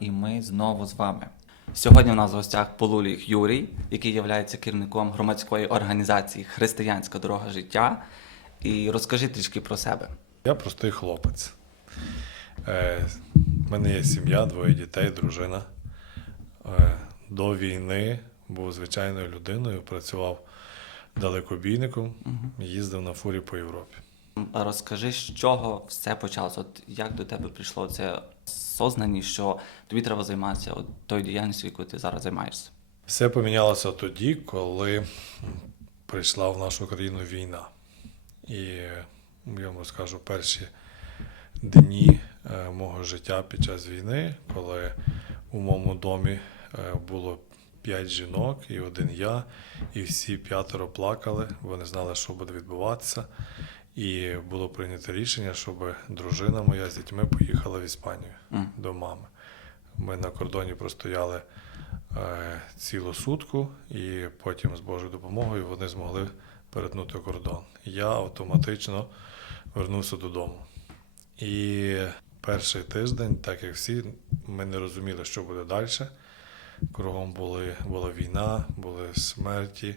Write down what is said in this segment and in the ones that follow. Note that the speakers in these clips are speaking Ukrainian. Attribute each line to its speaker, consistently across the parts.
Speaker 1: і ми знову з вами. Сьогодні у нас в гостях Полуліх Юрій, який є керівником громадської організації Християнська дорога життя. І розкажи трішки про себе.
Speaker 2: Я простий хлопець. Е, в мене є сім'я, двоє дітей, дружина. Е, до війни був звичайною людиною, працював далекобійником, їздив на фурі по Європі.
Speaker 1: Розкажи, з чого все почалося? От як до тебе прийшло це сознаність, що тобі треба займатися от тою діяльністю, якою ти зараз займаєшся?
Speaker 2: Все помінялося тоді, коли прийшла в нашу країну війна. І я вам розкажу перші дні е, мого життя під час війни, коли у моєму домі е, було п'ять жінок і один я, і всі п'ятеро плакали, бо не знали, що буде відбуватися. І було прийнято рішення, щоб дружина моя з дітьми поїхала в Іспанію
Speaker 1: Мгм.
Speaker 2: до мами. Ми на кордоні простояли е, цілу сутку, і потім з Божою допомогою вони змогли перетнути кордон. Я автоматично вернувся додому. І перший тиждень, так як всі, ми не розуміли, що буде далі. Кругом були, була війна, були смерті.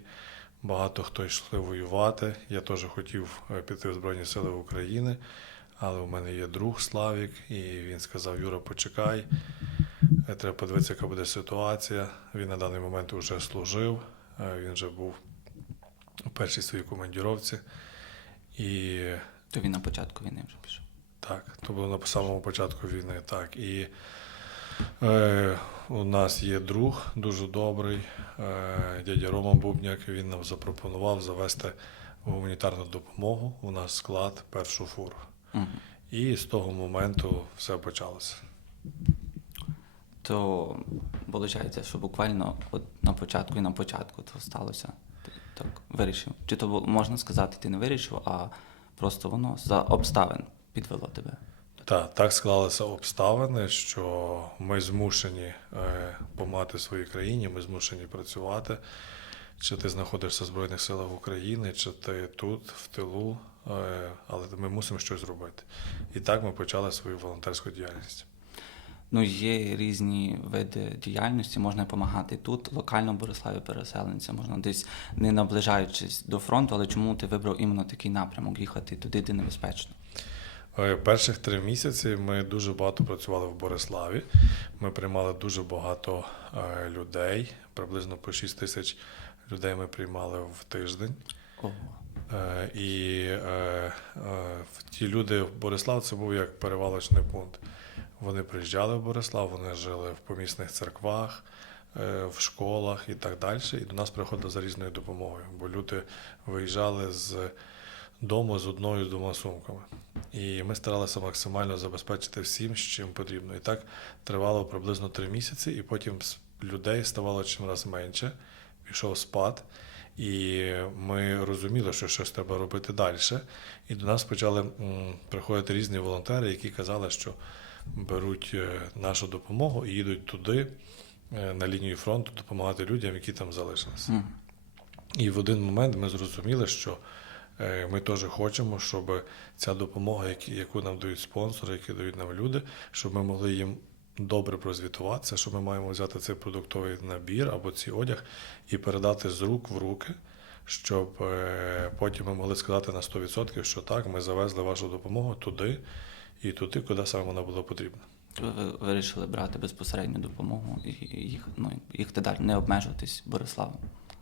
Speaker 2: Багато хто йшли воювати. Я теж хотів е, піти в Збройні Сили України, але у мене є друг Славік, і він сказав: Юра, почекай, е, треба подивитися, яка буде ситуація. Він на даний момент вже служив, е, він вже був у першій своїй командіровці. І
Speaker 1: То він на початку війни вже пішов.
Speaker 2: так, то було на самому початку війни. Так. І у нас є друг дуже добрий, е, дядя Рома Бубняк. Він нам запропонував завести гуманітарну допомогу у наш склад першу фуру.
Speaker 1: Мгм.
Speaker 2: І з того моменту все почалося.
Speaker 1: То виходить, що буквально от на початку і на початку то сталося. Ти так вирішив. Чи то можна сказати, ти не вирішив, а просто воно за обставин підвело тебе.
Speaker 2: Так, так склалися обставини, що ми змушені е, помагати своїй країні, ми змушені працювати. Чи ти знаходишся в Збройних силах України, чи ти тут, в тилу, е, але ми мусимо щось зробити. І так ми почали свою волонтерську діяльність.
Speaker 1: Ну, є різні види діяльності, можна допомагати тут, локально в Бориславі переселенцям, можна десь не наближаючись до фронту, але чому ти вибрав іменно такий напрямок, їхати туди, де небезпечно?
Speaker 2: Е, Перших три місяці ми дуже багато працювали в Бориславі. Ми приймали дуже багато е, людей, приблизно по 6 тисяч людей ми приймали в тиждень.
Speaker 1: Ого.
Speaker 2: Е, І ті люди в Борислав це був як перевалочний пункт. Вони приїжджали в Борислав, вони жили в помісних церквах, в школах і так далі. І до нас приходили за різною допомогою, бо люди виїжджали з дому з одною з двома сумками. І ми старалися максимально забезпечити всім, з чим потрібно. І так тривало приблизно три місяці, і потім людей ставало чим раз менше, пішов спад. І ми розуміли, що щось треба робити далі. І до нас почали приходити різні волонтери, які казали, що беруть е, нашу допомогу і їдуть туди, е, на лінію фронту, допомагати людям, які там залишилися.
Speaker 1: Мгм.
Speaker 2: І в один момент ми зрозуміли, що ми теж хочемо, щоб ця допомога, яку нам дають спонсори, які дають нам люди, щоб ми могли їм добре прозвітуватися, що ми маємо взяти цей продуктовий набір або цей одяг і передати з рук в руки, щоб е, потім ми могли сказати на 100%, що так, ми завезли вашу допомогу туди і туди, куди саме вона була потрібна.
Speaker 1: Ви ви вирішили брати безпосередню допомогу і їх, ну, їхати далі, не обмежуватись Бориславом.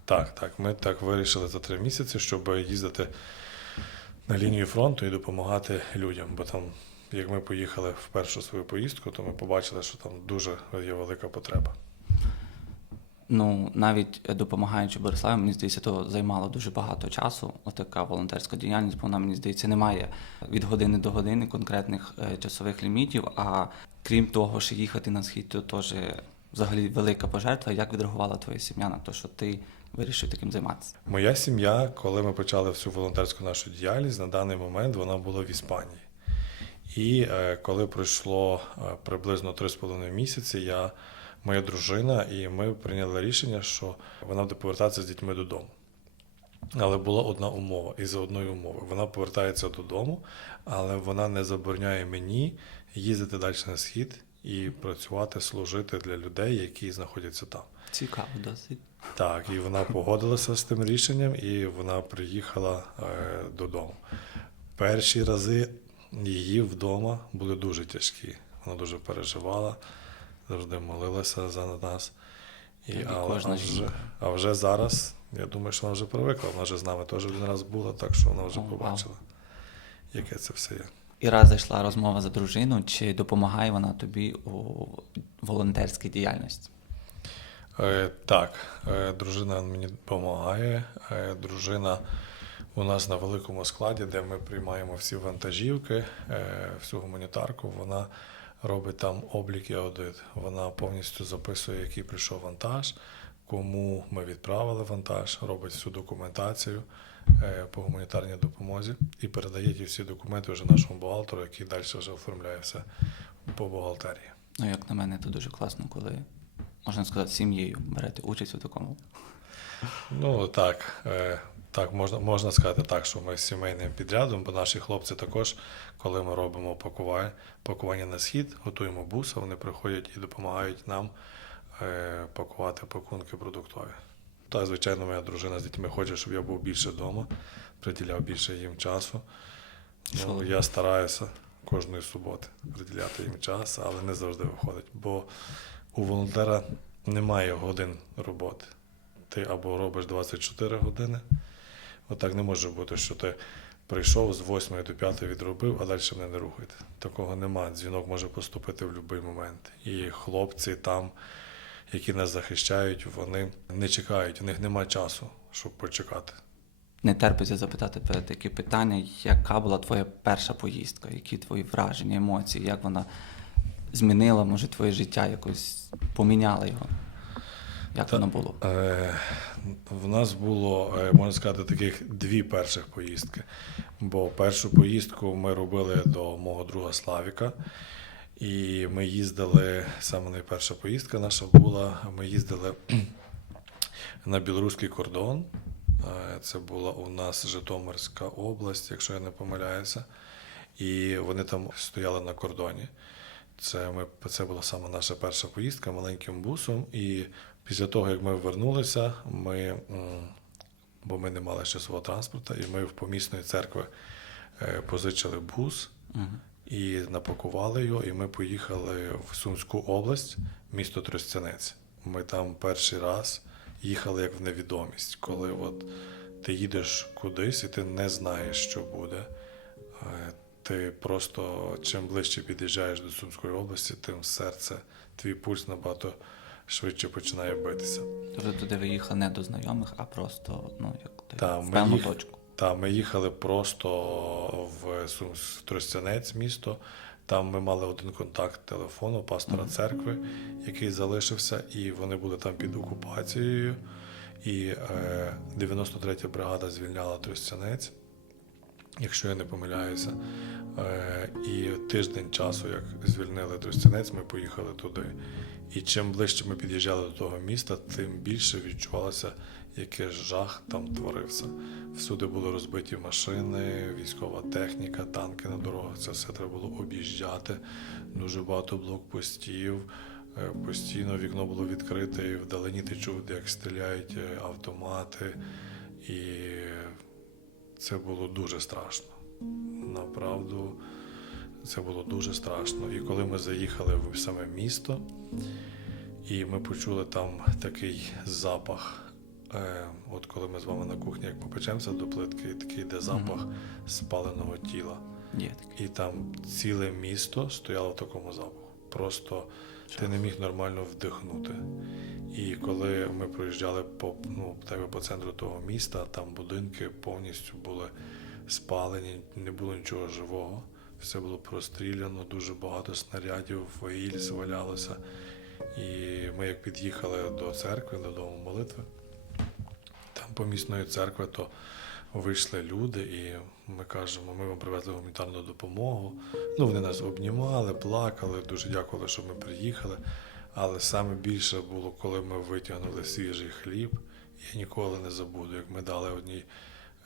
Speaker 2: Так, так. Ми так вирішили за три місяці, щоб їздити на лінію фронту і допомагати людям. Бо там, як ми поїхали в першу свою поїздку, то ми побачили, що там дуже є велика потреба.
Speaker 1: Ну, навіть допомагаючи Бориславі, мені здається, то займало дуже багато часу. Отака волонтерська діяльність, бо вона, мені здається, не має від години до години конкретних е, часових лімітів. А крім того, що їхати на схід, то теж взагалі велика пожертва. Як відреагувала твоя сім'я на те, що ти вирішив таким займатися?
Speaker 2: Моя сім'я, коли ми почали всю волонтерську нашу діяльність, на даний момент вона була в Іспанії. І е, коли пройшло е, приблизно 3,5 місяці, я, моя дружина і ми прийняли рішення, що вона буде повертатися з дітьми додому. Але була одна умова, і за одної умови. Вона повертається додому, але вона не забороняє мені їздити далі на схід і працювати, служити для людей, які знаходяться там.
Speaker 1: Цікаво досить.
Speaker 2: Так, і вона погодилася з тим рішенням, і вона приїхала е, додому. Перші рази її вдома були дуже тяжкі. Вона дуже переживала, завжди молилася за нас. І,
Speaker 1: Так,
Speaker 2: а,
Speaker 1: кожна
Speaker 2: а, вже, а вже зараз, я думаю, що вона вже привикла. Вона вже з нами теж один раз була, так що вона вже побачила, яке це все є.
Speaker 1: І раз зайшла розмова за дружину, чи допомагає вона тобі у волонтерській діяльності?
Speaker 2: Е, так, е, дружина мені допомагає. Е, дружина у нас на великому складі, де ми приймаємо всі вантажівки, е, всю гуманітарку. Вона робить там облік і аудит. Вона повністю записує, який прийшов вантаж, кому ми відправили вантаж, робить всю документацію по гуманітарній допомозі і передає ті всі документи вже нашому бухгалтеру, який далі вже оформляє все по бухгалтерії.
Speaker 1: Ну, як на мене, це дуже класно, коли, можна сказати, сім'єю берете участь у такому.
Speaker 2: Ну так, е, так можна, можна сказати так, що ми з сімейним підрядом, бо наші хлопці також, коли ми робимо пакування, пакування на схід, готуємо буси, вони приходять і допомагають нам е, пакувати пакунки продуктові. Та, звичайно, моя дружина з дітьми хоче, щоб я був більше вдома, приділяв більше їм часу. Ну, я стараюся кожної суботи приділяти їм час, але не завжди виходить. Бо у волонтера немає годин роботи. Ти або робиш 24 години. Отак не може бути, що ти прийшов з 8 до 5 відробив, а далі мене не рухайте. Такого нема. Дзвінок може поступити в будь-який момент. І хлопці там, які нас захищають, вони не чекають, у них немає часу, щоб почекати.
Speaker 1: Не терпиться запитати тебе такі питання, яка була твоя перша поїздка, які твої враження, емоції, як вона змінила, може, твоє життя якось поміняла його? Як
Speaker 2: Та-
Speaker 1: воно було?
Speaker 2: Е, в нас було, е, можна сказати, таких дві перших поїздки. Бо першу поїздку ми робили до мого друга Славіка. І ми їздили, саме найперша поїздка наша була, ми їздили на білоруський кордон. Е, Це була у нас Житомирська область, якщо я не помиляюся. І вони там стояли на кордоні. Це, ми, це була саме наша перша поїздка маленьким бусом. І після того, як ми вернулися, ми, бо ми не мали ще свого транспорту, і ми в помісної церкви е, позичили бус. І напакували його, і ми поїхали в Сумську область, місто Тростянець. Ми там перший раз їхали як в невідомість, коли от ти їдеш кудись і ти не знаєш, що буде. Е, Ти просто чим ближче під'їжджаєш до Сумської області, тим серце, твій пульс набагато швидше починає битися.
Speaker 1: Тобто туди ви їхали не до знайомих, а просто ну, як ти,
Speaker 2: Та,
Speaker 1: в
Speaker 2: ми
Speaker 1: певну
Speaker 2: їх-
Speaker 1: точку.
Speaker 2: Та ми їхали просто в в Тростянець місто. Там ми мали один контакт телефону пастора церкви, який залишився, і вони були там під окупацією. І е, 93-я бригада звільняла Тростянець, якщо я не помиляюся. Е, і тиждень часу, як звільнили Тростянець, ми поїхали туди. І чим ближче ми під'їжджали до того міста, тим більше відчувалося, який жах там творився. Всюди були розбиті машини, військова техніка, танки на дорогах. Це все треба було об'їжджати. Дуже багато блокпостів. Е, Постійно вікно було відкрите, і вдалині ти чув, як стріляють е, автомати. І це було дуже страшно. Направду, це було дуже страшно. І коли ми заїхали в саме місто, і ми почули там такий запах. Е, от коли ми з вами на кухні, як попечемося до плитки, такий йде запах спаленого тіла.
Speaker 1: Є.
Speaker 2: І там ціле місто стояло в такому запаху. Просто ти не міг нормально вдихнути. І коли ми проїжджали по, ну, тебе по центру того міста, там будинки повністю були спалені, не було нічого живого. Все було простріляно, дуже багато снарядів, гільз валялося. І ми як під'їхали до церкви, до дому молитви, там помісної церкви, то вийшли люди, і ми кажемо, ми вам привезли гуманітарну допомогу. Ну, вони нас обнімали, плакали, дуже дякували, що ми приїхали. Але саме більше було, коли ми витягнули свіжий хліб. Я ніколи не забуду, як ми дали одній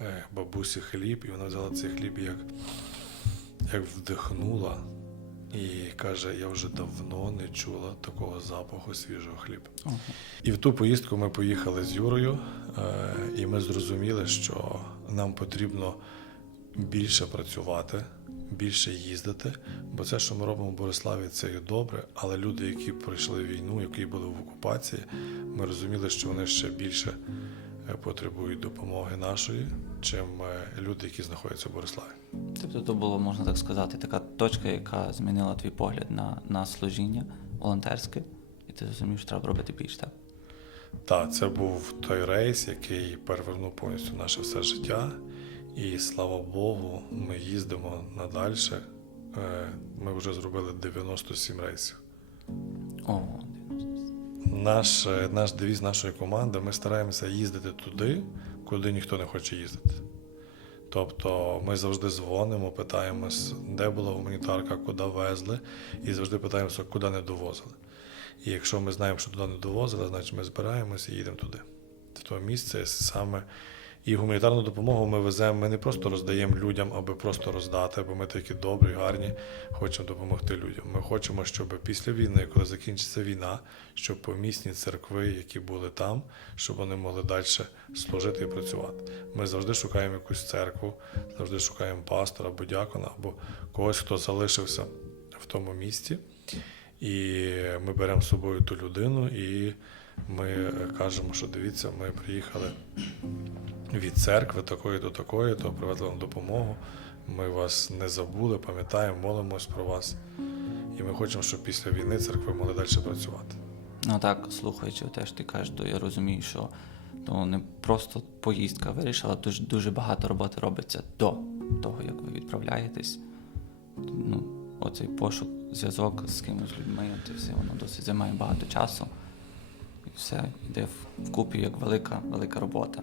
Speaker 2: е, бабусі хліб, і вона взяла цей хліб як, як вдихнула, і каже: я вже давно не чула такого запаху свіжого хліба.
Speaker 1: Ого.
Speaker 2: І в ту поїздку ми поїхали з Юрою, е, і ми зрозуміли, що нам потрібно більше працювати, більше їздити. Бо це, що ми робимо в Бориславі, це і добре. Але люди, які пройшли війну, які були в окупації, ми розуміли, що вони ще більше е, потребують допомоги нашої, чим е, люди, які знаходяться в Бориславі.
Speaker 1: Тобто то було, можна так сказати, така точка, яка змінила твій погляд на, на служіння волонтерське, і ти зрозумів, що треба робити більше, так?
Speaker 2: Так, це був той рейс, який перевернув повністю наше все життя. І слава Богу, ми їздимо надальше. Е, Ми вже зробили 97 рейсів.
Speaker 1: О,
Speaker 2: Наш, е, наш девіз нашої команди ми стараємося їздити туди, куди ніхто не хоче їздити. Тобто ми завжди дзвонимо, питаємось, де була гуманітарка, куди везли, і завжди питаємося, куди не довозили. І якщо ми знаємо, що туди не довозили, значить ми збираємося і їдемо туди. В то місце саме. І гуманітарну допомогу ми веземо. Ми не просто роздаємо людям, аби просто роздати, бо ми такі добрі, гарні, хочемо допомогти людям. Ми хочемо, щоб після війни, коли закінчиться війна, щоб помісні церкви, які були там, щоб вони могли далі служити і працювати. Ми завжди шукаємо якусь церкву, завжди шукаємо пастора або дякона, або когось, хто залишився в тому місці. І ми беремо з собою ту людину, і ми е, кажемо, що дивіться, ми приїхали від церкви такої до такої, то привезли вам допомогу. Ми вас не забули, пам'ятаємо, молимось про вас. І ми хочемо, щоб після війни церкви могли далі працювати.
Speaker 1: Ну так, слухаючи те, що ти кажеш, то я розумію, що то не просто поїздка вирішила, дуже, дуже багато роботи робиться до того, як ви відправляєтесь. Ну, оцей пошук, зв'язок з кимось людьми, це все воно досить займає багато часу. Все йде вкупі як велика, велика робота.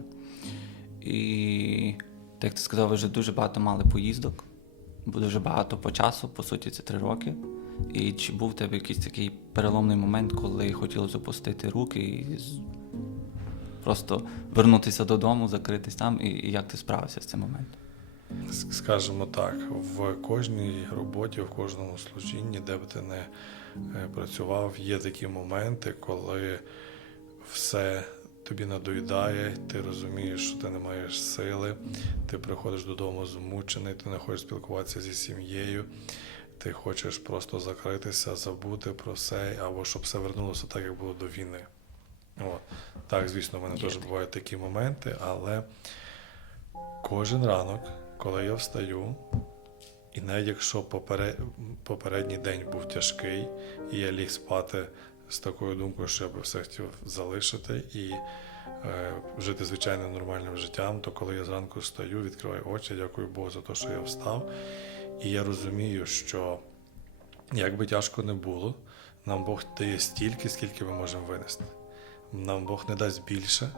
Speaker 1: І так як ти сказав, ви вже дуже багато мали поїздок, бо дуже багато по часу, по суті, це три роки. І чи був в тебе якийсь такий переломний момент, коли хотілося опустити руки і просто вернутися додому, закритись там, і, і як ти справився з цим моментом?
Speaker 2: Скажімо так, в кожній роботі, в кожному служінні, де б ти не е, працював, є такі моменти, коли все тобі надоїдає, ти розумієш, що ти не маєш сили, ти приходиш додому змучений, ти не хочеш спілкуватися зі сім'єю, ти хочеш просто закритися, забути про все, або щоб все вернулося так, як було до війни. От. Так, звісно, в мене теж бувають такі моменти, але кожен ранок, коли я встаю, і навіть якщо попередній день був тяжкий, і я ліг спати з такою думкою, що я би все хотів залишити і е, жити звичайним нормальним життям, то коли я зранку встаю, відкриваю очі, дякую Богу за те, що я встав. І я розумію, що як би тяжко не було, нам Бог дає стільки, скільки ми можемо винести. Нам Бог не дасть більше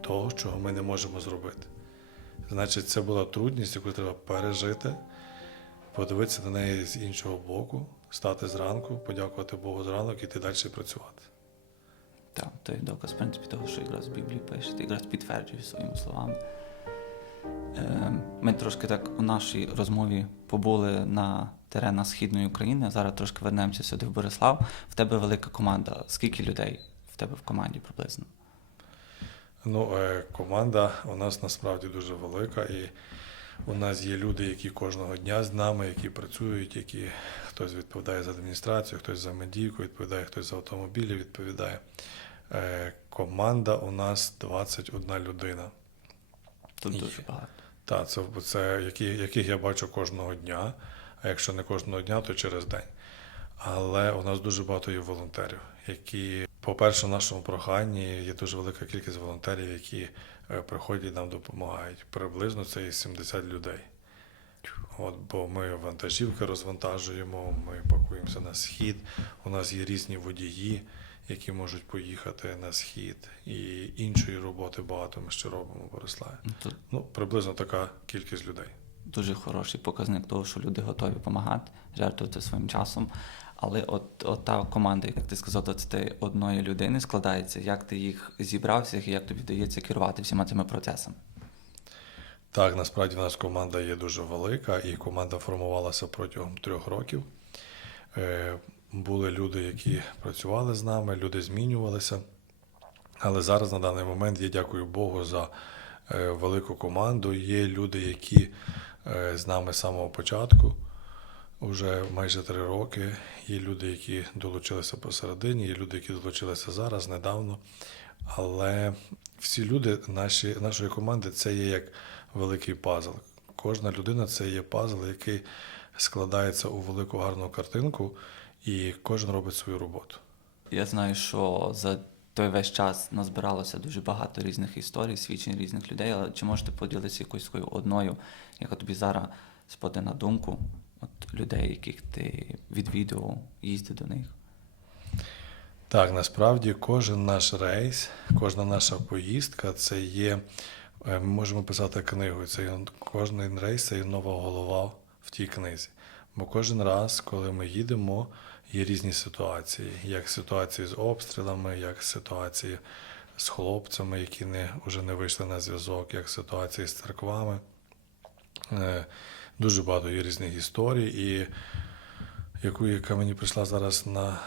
Speaker 2: того, чого ми не можемо зробити. Значить, це була трудність, яку треба пережити, подивитися на неї з іншого боку, стати зранку, подякувати Богу зранок і йти далі працювати.
Speaker 1: Так, то є доказ, в принципі, того, що якраз в Біблії пише, ти якраз підтверджуєш своїми словами. Е, Ми трошки так у нашій розмові побули на теренах Східної України, зараз трошки вернемося сюди в Борислав. В тебе велика команда. Скільки людей в тебе в команді приблизно?
Speaker 2: Ну, е, команда у нас насправді дуже велика, і у нас є люди, які кожного дня з нами, які працюють, які хтось відповідає за адміністрацію, хтось за медійку відповідає, хтось за автомобілі відповідає. Е, Команда у нас 21 людина. Є.
Speaker 1: дуже багато.
Speaker 2: Так, це, це які, яких я бачу кожного дня, а якщо не кожного дня, то через день. Але у нас дуже багато є волонтерів, які, по-перше, в нашому проханні є дуже велика кількість волонтерів, які приходять нам допомагають. Приблизно це є 70 людей. От, бо ми вантажівки розвантажуємо, ми пакуємося на схід. У нас є різні водії, які можуть поїхати на схід. І іншої роботи багато ми ще робимо Бориславі.
Speaker 1: Ну, Тут
Speaker 2: Ну, приблизно така кількість людей.
Speaker 1: дуже хороший показник того, що люди готові допомагати, жертвувати своїм часом. Але от, от та команда, як ти сказав, 21 людини складається, як ти їх зібрався, і як тобі вдається керувати всіма цими процесами?
Speaker 2: Так, насправді в нас команда є дуже велика, і команда формувалася протягом трьох років. Е, Були люди, які працювали з нами, люди змінювалися. Але зараз на даний момент я дякую Богу за е, велику команду. Є люди, які е, з нами з самого початку, вже майже три роки. Є люди, які долучилися посередині, є люди, які долучилися зараз, недавно. Але всі люди наші, нашої команди це є як великий пазл. Кожна людина це є пазл, який складається у велику гарну картинку, і кожен робить свою роботу.
Speaker 1: Я знаю, що за той весь час назбиралося дуже багато різних історій, свідчень різних людей, але чи можете поділитися якоюсь одною, яка тобі зараз спаде на думку, от людей, яких ти відвідував, їздив до них?
Speaker 2: Так, насправді кожен наш рейс, кожна наша поїздка це є, е, ми можемо писати книгу. Це кожен рейс це є нова голова в тій книзі. Бо кожен раз, коли ми їдемо, є різні ситуації, як ситуації з обстрілами, як ситуації з хлопцями, які не, вже не вийшли на зв'язок, як ситуації з церквами. Дуже багато є різних історій, і яку, яка мені прийшла зараз на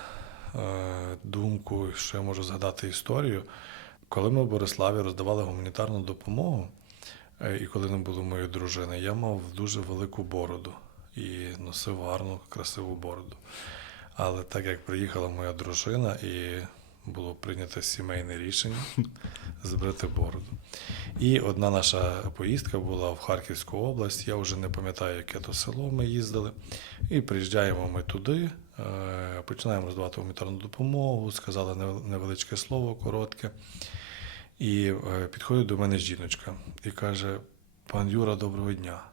Speaker 2: е, думку, що я можу згадати історію. Коли ми в Бориславі роздавали гуманітарну допомогу, е, і коли не було моєї дружини, я мав дуже велику бороду і носив гарну, красиву бороду. Але так як приїхала моя дружина і було прийнято сімейне рішення збрити бороду. І одна наша поїздка була в Харківську область. Я вже не пам'ятаю, яке то село ми їздили. І приїжджаємо ми туди, е, починаємо роздавати гуманітарну допомогу, сказали невеличке слово, коротке. І е, підходить до мене жіночка і каже: пан Юра, доброго дня.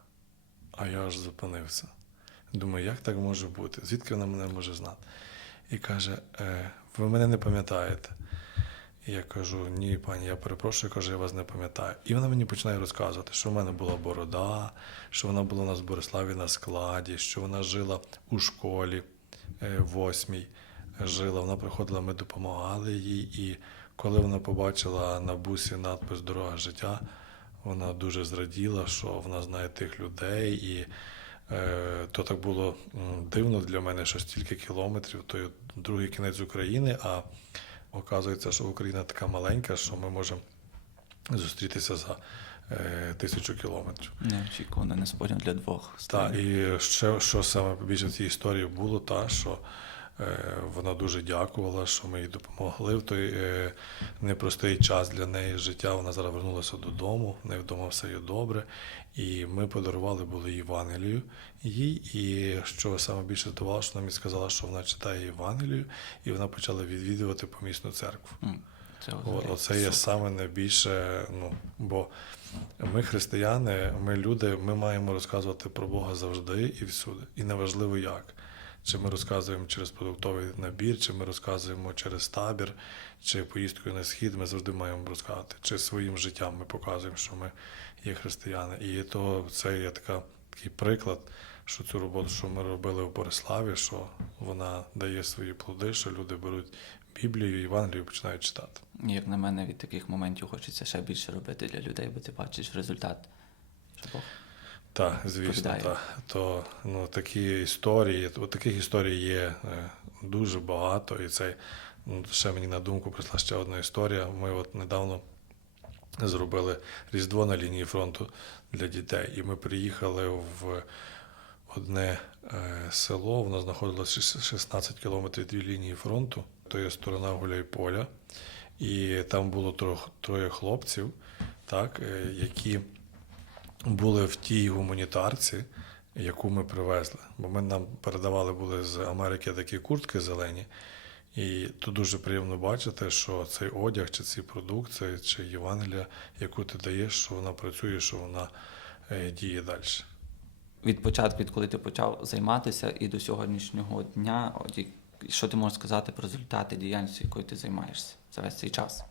Speaker 2: А я аж зупинився. Думаю, як так може бути? Звідки вона мене може знати? І каже: е, ви мене не пам'ятаєте. Я кажу: ні, пані, я перепрошую, кажу, я вас не пам'ятаю. І вона мені починає розказувати, що в мене була борода, що вона була у нас в Бориславі на складі, що вона жила у школі е, восьмій. Жила, вона приходила, ми допомагали їй. І коли вона побачила на бусі надпис Дорога життя, вона дуже зраділа, що вона знає тих людей. І е, то так було дивно для мене, що стільки кілометрів, то є другий кінець України, а оказується, що Україна така маленька, що ми можемо зустрітися за е, тисячу кілометрів.
Speaker 1: Неочікувано, несподівано для двох.
Speaker 2: Так, і ще що саме більше в цій історії було, та що вона дуже дякувала, що ми їй допомогли в той е, непростий час для неї життя. Вона зараз вернулася додому, в неї вдома все є добре. І ми подарували були Євангелію їй. І що саме більше здавало, що вона мені сказала, що вона читає Євангелію, і вона почала відвідувати помісну церкву.
Speaker 1: Це
Speaker 2: Оце є саме найбільше. Ну, бо ми, християни, ми люди, ми маємо розказувати про Бога завжди і всюди. І неважливо як. Чи ми розказуємо через продуктовий набір, чи ми розказуємо через табір, чи поїздкою на схід, ми завжди маємо розказати. Чи своїм життям ми показуємо, що ми є християни. І то це є така, такий приклад, що цю роботу, що ми робили в Бориславі, що вона дає свої плоди, що люди беруть Біблію, Євангелію і починають читати.
Speaker 1: Як на мене, від таких моментів хочеться ще більше робити для людей, бо ти бачиш результат. Що Бог
Speaker 2: Так, звісно, так. То ну, такі історії, от таких історій є е, дуже багато. І це ну, ще мені на думку прийшла ще одна історія. Ми от недавно зробили Різдво на лінії фронту для дітей. І ми приїхали в одне е, село, воно знаходилося 16 кілометрів від лінії фронту, то є сторона Гуляйполя. І там було троє хлопців, так, е, які були в тій гуманітарці, яку ми привезли. Бо ми нам передавали були з Америки такі куртки зелені. І тут дуже приємно бачити, що цей одяг, чи ці продукти, чи Євангелія, яку ти даєш, що вона працює, що вона е, діє далі.
Speaker 1: від початку, відколи ти почав займатися, і до сьогоднішнього дня, що ти можеш сказати про результати діяльності, якою ти займаєшся за весь цей час?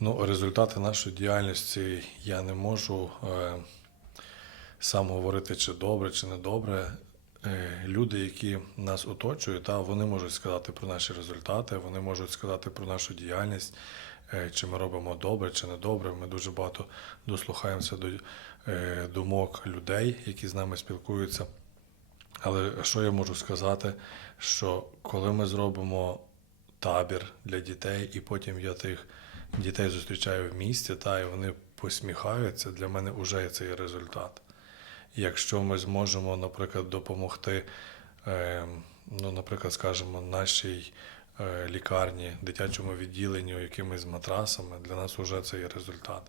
Speaker 2: Ну, результати нашої діяльності я не можу е, сам говорити, чи добре, чи не добре. Е, люди, які нас оточують, та, вони можуть сказати про наші результати, вони можуть сказати про нашу діяльність, е, чи ми робимо добре, чи не добре. Ми дуже багато дослухаємося до е, думок людей, які з нами спілкуються. Але що я можу сказати? Що коли ми зробимо табір для дітей, і потім я тих дітей зустрічаю в місті, та і вони посміхаються, для мене вже це є результат. Якщо ми зможемо, наприклад, допомогти, е, ну, наприклад, скажімо, нашій е, лікарні, дитячому відділенню якимись матрасами, для нас вже це є результат.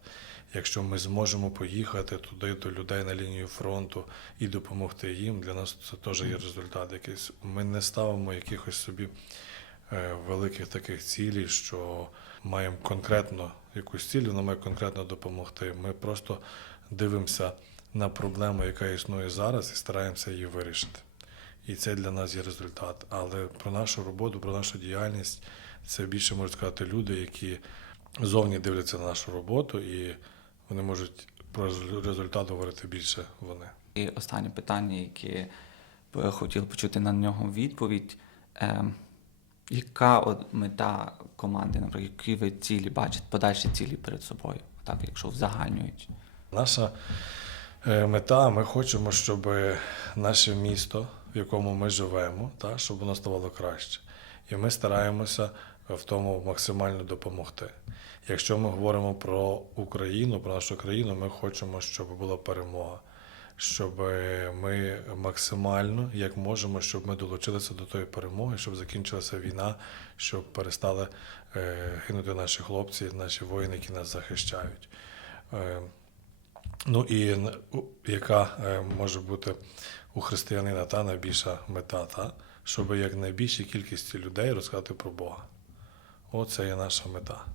Speaker 2: Якщо ми зможемо поїхати туди до людей на лінію фронту і допомогти їм, для нас це теж є результат якийсь. Ми не ставимо якихось собі е, великих таких цілей, що маємо конкретно якусь ціль, вона має конкретно допомогти. Ми просто дивимося на проблему, яка існує зараз, і стараємося її вирішити. І це для нас є результат. Але про нашу роботу, про нашу діяльність це більше можуть сказати люди, які зовні дивляться на нашу роботу, і вони можуть про результат говорити більше вони.
Speaker 1: І останнє питання, яке б я хотів почути на нього відповідь. Ем, яка от мета команди, наприклад, які ви цілі бачите, подальші цілі перед собою, так, якщо узагальнюють?
Speaker 2: Наша е, мета, ми хочемо, щоб наше місто, в якому ми живемо, та, щоб воно ставало краще. І ми стараємося в тому максимально допомогти. Якщо ми говоримо про Україну, про нашу країну, ми хочемо, щоб була перемога, щоб ми максимально, як можемо, щоб ми долучилися до тої перемоги, щоб закінчилася війна, щоб перестали е, гинути наші хлопці, наші воїни, які нас захищають. Ну і яка е, може бути у християнина та найбільша мета, та? щоб якнайбільшій кількості людей розказати про Бога. Оце є наша мета.